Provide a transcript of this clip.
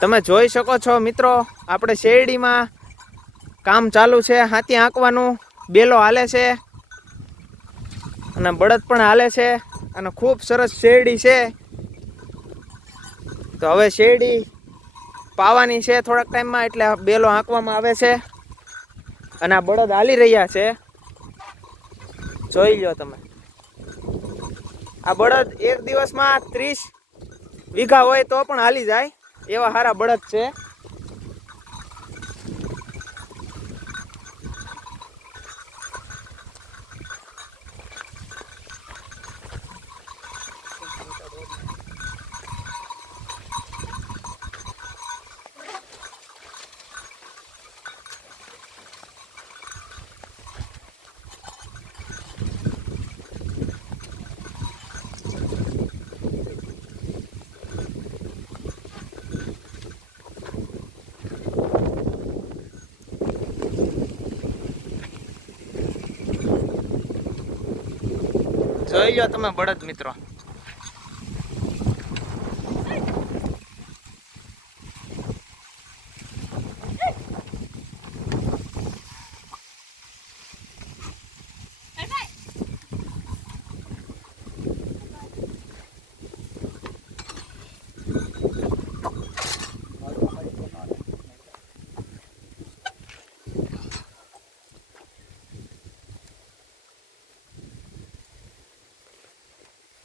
તમે જોઈ શકો છો મિત્રો, આપણે શેરડીમાં કામ ચાલુ છે. હાથી આંકવાનું બેલો હાલે છે અને બળદ પણ હાલે છે અને ખૂબ સરસ શેરડી છે. તો હવે શેરડી પાવાની છે થોડાક ટાઈમમાં, એટલે બેલો આંકવામાં આવે છે અને આ બળદ હાલી રહ્યા છે. જોઈ લો તમે, આ બળદ એક દિવસમાં 30 વીઘા હોય તો પણ હાલી જાય એવા સારા બળદ છે. જોઈ લો તમે બળદ મિત્રો.